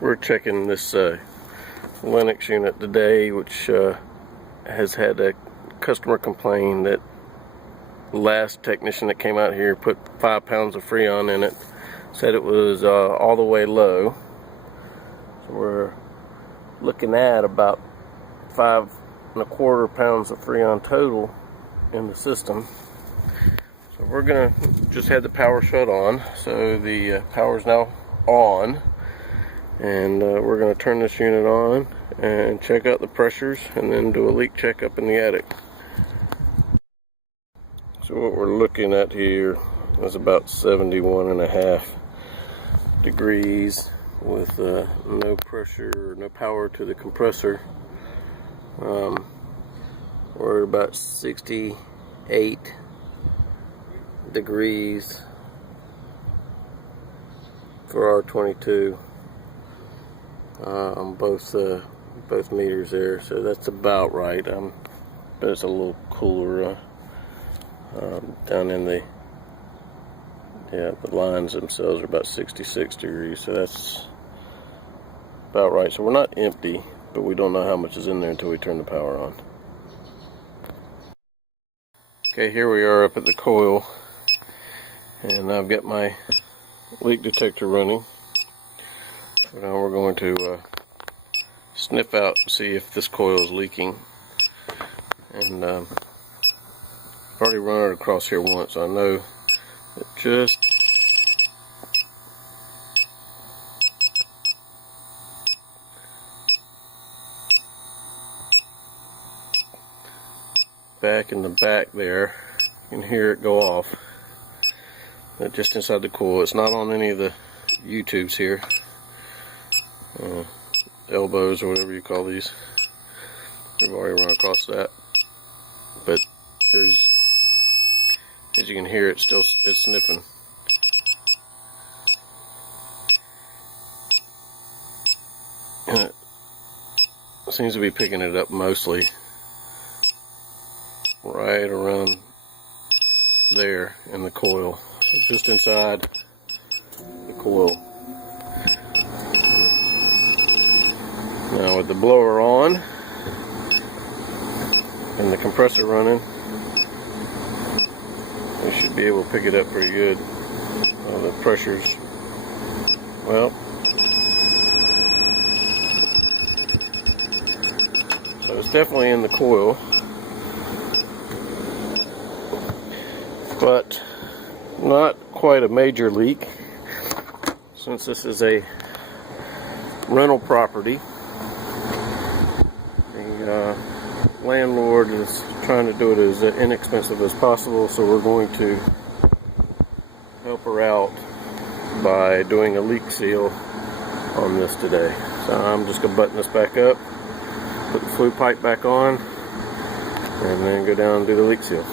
We're checking this Linux unit today, which has had a customer complain that the last technician that came out here put 5 pounds of Freon in it, said it was all the way low. So we're looking at about 5 1/4 pounds of Freon total in the system. So we're gonna just had the power shut on, so the power is now on, and we're gonna turn this unit on and check out the pressures and then do a leak check up in the attic. So what we're looking at here is about 71.5 degrees with no pressure, no power to the compressor. We're about 68 degrees for R22 on both meters there, so that's about right. But it's a little cooler down in the lines themselves are about 66 degrees, so that's about right. So we're not empty, but we don't know how much is in there until we turn the power on. Okay, here we are up at the coil, and I've got my leak detector running. So now we're going to sniff out and see if this coil is leaking. And I've already run it across here once. I know that just back in the back there, you can hear it go off. Just inside the coil. It's not on any of the U-tubes here, elbows or whatever you call these. We've already run across that, but there's, as you can hear, it's sniffing. And it seems to be picking it up mostly right around there in the coil, so just inside the coil. Now with the blower on and the compressor running, we should be able to pick it up pretty good. The pressure's, well, so it's definitely in the coil, but not quite a major leak, since this is a rental property. The landlord is trying to do it as inexpensive as possible, so we're going to help her out by doing a leak seal on this today. So I'm just going to button this back up, put the flue pipe back on, and then go down and do the leak seal.